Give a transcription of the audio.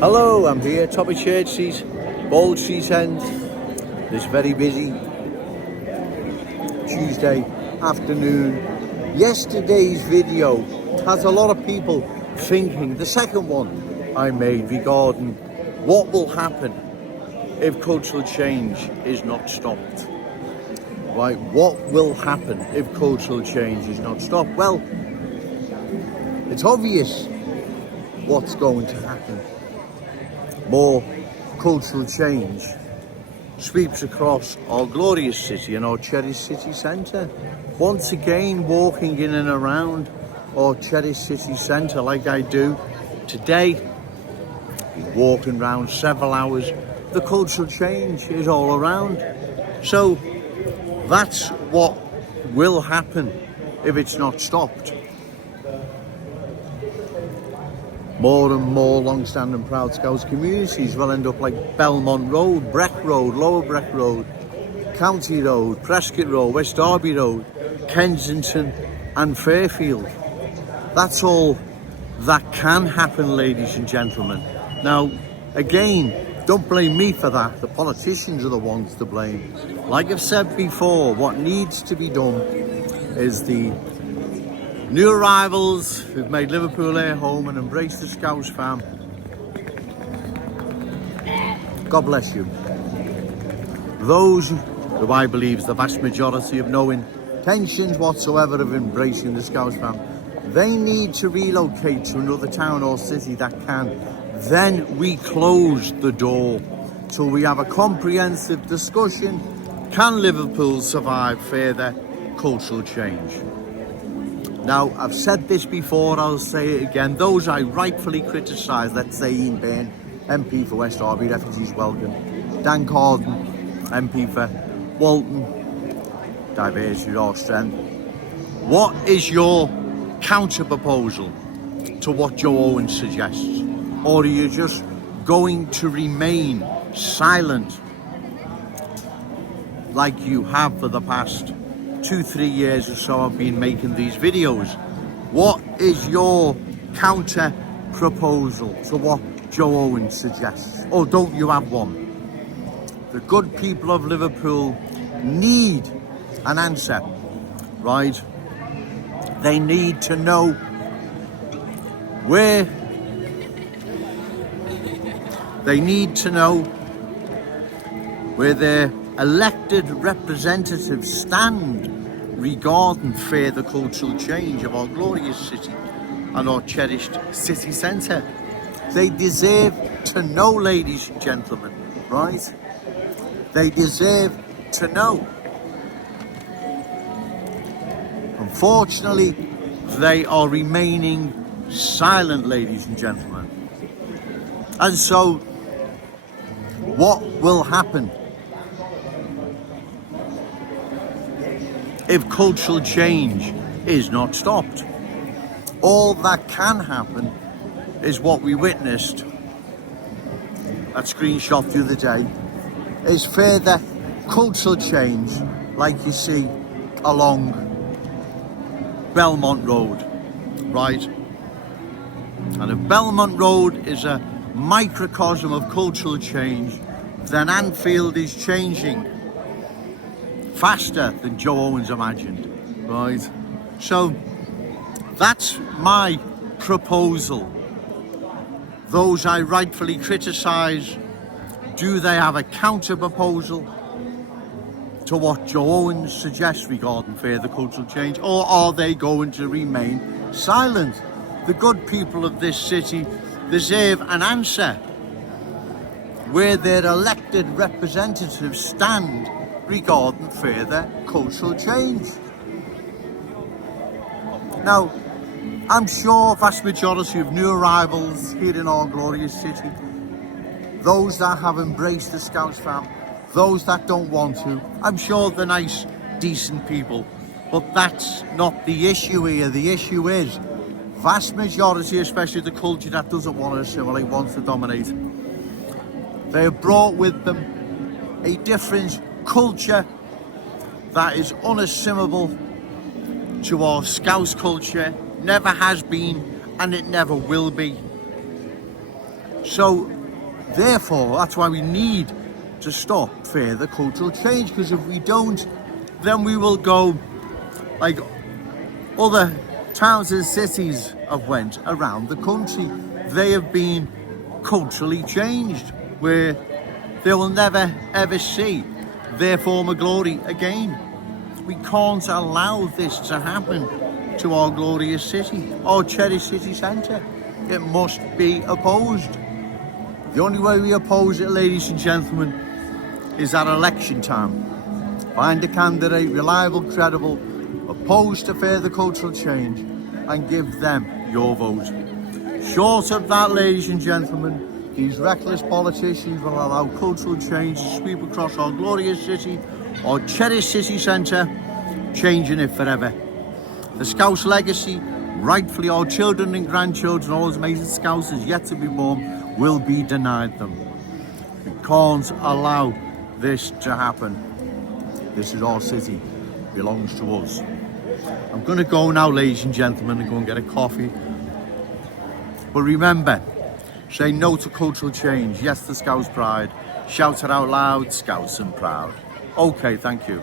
Hello, I'm here, top of Church Street, Bold Street End. This very busy Tuesday afternoon. Yesterday's video has a lot of people thinking, the second one I made regarding what will happen if cultural change is not stopped. Right, what will happen if cultural change is not stopped? Well, it's obvious what's going to happen. More cultural change sweeps across our glorious city and our cherished city centre. Once again, walking in and around our cherished city centre like I do today, walking around several hours, the cultural change is all around. So that's what will happen if it's not stopped. More and more long-standing proud Scouts communities will end up like Belmont Road, Breck Road, Lower Breck Road, County Road, Prescott Road, West Derby Road, Kensington and Fairfield. That's all that can happen, ladies and gentlemen. Now, again, don't blame me for that. The politicians are the ones to blame. Like I've said before, what needs to be done is the new arrivals who've made Liverpool their home and embraced the Scouts fam. God bless you. Those who I believe is the vast majority of no intentions whatsoever of embracing the Scouts fam, they need to relocate to another town or city that can. Then we close the door till we have a comprehensive discussion. Can Liverpool survive further cultural change? Now, I've said this before, I'll say it again. Those I rightfully criticise, let's say Ian Byrne, MP for West Derby, Refugees Welcome, Dan Carden, MP for Walton, Diversity or Strength. What is your counter-proposal to what Joe Owens suggests? Or are you just going to remain silent like you have for the past 2-3 years or so I've been making these videos? What is your counter proposal to what Joe Owens suggests? Or don't you have one? The good people of Liverpool need an answer, right? They need to know where their elected representatives stand regarding further cultural change of our glorious city and our cherished city centre. They deserve to know, ladies and gentlemen, right? They deserve to know. Unfortunately, they are remaining silent, ladies and gentlemen. And so, what will happen if cultural change is not stopped? All that can happen is what we witnessed, that screenshot the other day, is further cultural change like you see along Belmont Road, right? And if Belmont Road is a microcosm of cultural change, then Anfield is changing faster than Joe Owens imagined, right? So that's my proposal. Those I rightfully criticise, do they have a counter proposal to what Joe Owens suggests regarding further cultural change, or are they going to remain silent? The good people of this city deserve an answer where their elected representatives stand regarding further cultural change. Now, I'm sure vast majority of new arrivals here in our glorious city, those that have embraced the Scouts fam, those that don't want to, I'm sure they're nice, decent people. But that's not the issue here. The issue is vast majority, especially the culture that doesn't want to assimilate, wants to dominate. They have brought with them a different culture that is unassimilable to our Scouts culture, never has been and it never will be. So therefore, that's why we need to stop further cultural change, because if we don't, then we will go like other towns and cities have went around the country. They have been culturally changed, where they will never ever see their former glory again. We can't allow this to happen to our glorious city, our cherished city centre. It must be opposed. The only way we oppose it, ladies and gentlemen, is at election time. Find a candidate, reliable, credible, opposed to further cultural change, and give them your vote. Short of that, ladies and gentlemen, these reckless politicians will allow cultural change to sweep across our glorious city, our cherished city centre, changing it forever. The Scouse legacy, rightfully our children and grandchildren, all those amazing Scousers yet to be born, will be denied them. We can't allow this to happen. This is our city, it belongs to us. I'm going to go now, ladies and gentlemen, and go and get a coffee. But remember, say no to cultural change, yes to Scouse pride, shout it out loud, Scouse and proud. Okay, thank you.